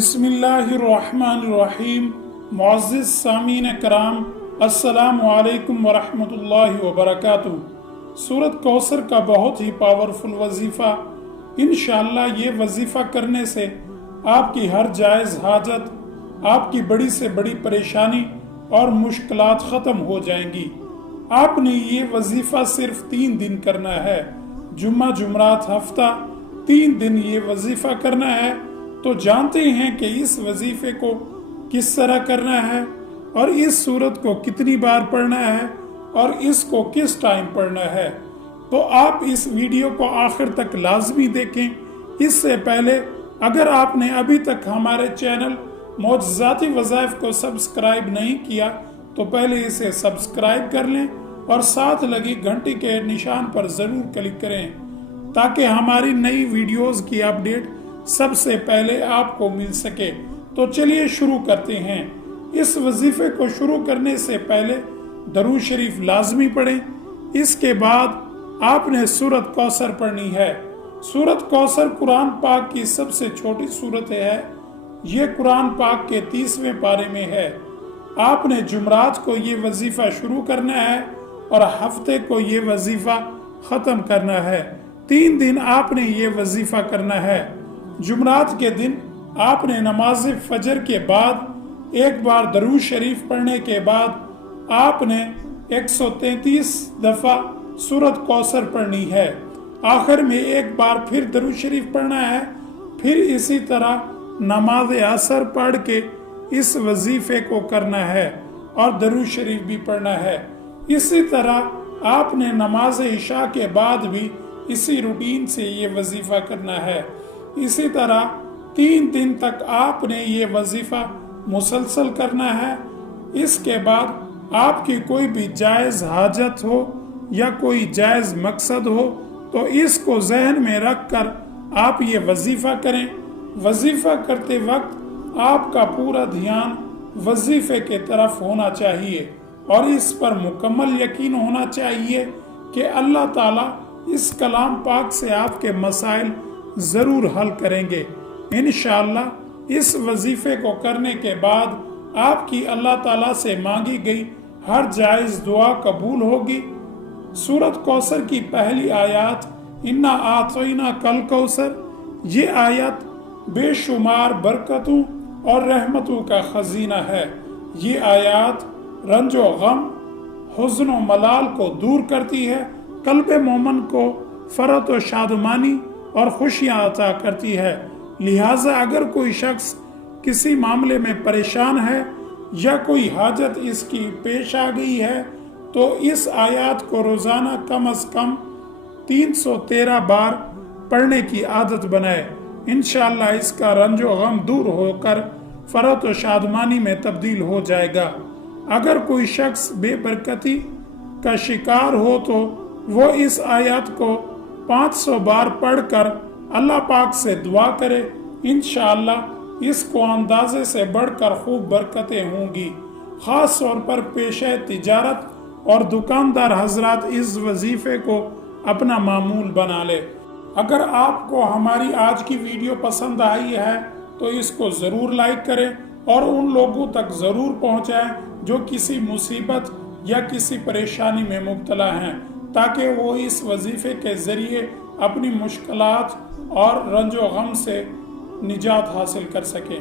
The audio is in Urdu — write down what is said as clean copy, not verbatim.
بسم اللہ الرحمن الرحیم۔ معزز سامعین کرام، السلام علیکم ورحمۃ اللہ وبرکاتہ۔ سورۃ کوثر کا بہت ہی پاورفل وظیفہ، انشاءاللہ یہ وظیفہ کرنے سے آپ کی ہر جائز حاجت، آپ کی بڑی سے بڑی پریشانی اور مشکلات ختم ہو جائیں گی۔ آپ نے یہ وظیفہ صرف 3 دن کرنا ہے، جمعہ جمعرات ہفتہ 3 دن یہ وظیفہ کرنا ہے۔ تو جانتے ہیں کہ اس وظیفے کو کس طرح کرنا ہے اور اس سورت کو کتنی بار پڑھنا ہے اور اس کو کس ٹائم پڑھنا ہے۔ تو آپ اس ویڈیو کو آخر تک لازمی دیکھیں۔ اس سے پہلے اگر آپ نے ابھی تک ہمارے چینل معجزاتی وظائف کو سبسکرائب نہیں کیا تو پہلے اسے سبسکرائب کر لیں اور ساتھ لگی گھنٹی کے نشان پر ضرور کلک کریں تاکہ ہماری نئی ویڈیوز کی اپڈیٹ سب سے پہلے آپ کو مل سکے۔ تو چلیے شروع کرتے ہیں۔ اس وظیفے کو شروع کرنے سے پہلے درود شریف لازمی پڑھیں۔ اس کے بعد آپ نے سورۃ کوثر پڑھنی ہے۔ سورۃ کوثر قرآن پاک کی سب سے چھوٹی سورت ہے۔ یہ قرآن پاک کے 30ویں پارے میں ہے۔ آپ نے جمعرات کو یہ وظیفہ شروع کرنا ہے اور ہفتے کو یہ وظیفہ ختم کرنا ہے۔ 3 دن آپ نے یہ وظیفہ کرنا ہے۔ جمعرات کے دن آپ نے نماز فجر کے بعد ایک بار درود شریف پڑھنے کے بعد آپ نے 133 دفعہ سورۃ کوثر پڑھنی ہے۔ آخر میں ایک بار پھر درود شریف پڑھنا ہے، پھر اسی طرح نماز عصر پڑھ کے اس وظیفے کو کرنا ہے اور درود شریف بھی پڑھنا ہے۔ اسی طرح آپ نے نماز عشاء کے بعد بھی اسی روٹین سے یہ وظیفہ کرنا ہے۔ اسی طرح 3 دن تک آپ نے یہ وظیفہ مسلسل کرنا ہے۔ اس کے بعد آپ کی کوئی بھی جائز حاجت ہو یا کوئی جائز مقصد ہو تو اس کو ذہن میں رکھ کر آپ یہ وظیفہ کریں۔ وظیفہ کرتے وقت آپ کا پورا دھیان وظیفے کے طرف ہونا چاہیے اور اس پر مکمل یقین ہونا چاہیے کہ اللہ تعالیٰ اس کلام پاک سے آپ کے مسائل ضرور حل کریں گے۔ انشاءاللہ اس وظیفے کو کرنے کے بعد آپ کی اللہ تعالیٰ سے مانگی گئی ہر جائز دعا قبول ہوگی۔ سورۃ کوثر کی پہلی آیات انا اعطیناک الکوثر، یہ آیت بے شمار برکتوں اور رحمتوں کا خزینہ ہے۔ یہ آیات رنج و غم، حزن و ملال کو دور کرتی ہے، قلب مومن کو فرحت و شادمانی اور خوشیاں عطا کرتی ہے۔ لہٰذا اگر کوئی شخص کسی معاملے میں پریشان ہے یا کوئی حاجت اس کی پیش آ گئی ہے تو اس آیات کو روزانہ کم از کم 313 بار پڑھنے کی عادت بنائے۔ انشاءاللہ اس کا رنج و غم دور ہو کر فرحت و شادمانی میں تبدیل ہو جائے گا۔ اگر کوئی شخص بے برکتی کا شکار ہو تو وہ اس آیات کو 500 بار پڑھ کر اللہ پاک سے دعا کرے، انشاءاللہ اس کو اندازے سے بڑھ کر خوب برکتیں ہوں گی۔ خاص طور پر پیشہ تجارت اور دکاندار حضرات اس وظیفے کو اپنا معمول بنا لے۔ اگر آپ کو ہماری آج کی ویڈیو پسند آئی ہے تو اس کو ضرور لائک کریں اور ان لوگوں تک ضرور پہنچائیں جو کسی مصیبت یا کسی پریشانی میں مبتلا ہیں تاکہ وہ اس وظیفے کے ذریعے اپنی مشکلات اور رنج و غم سے نجات حاصل کر سکیں۔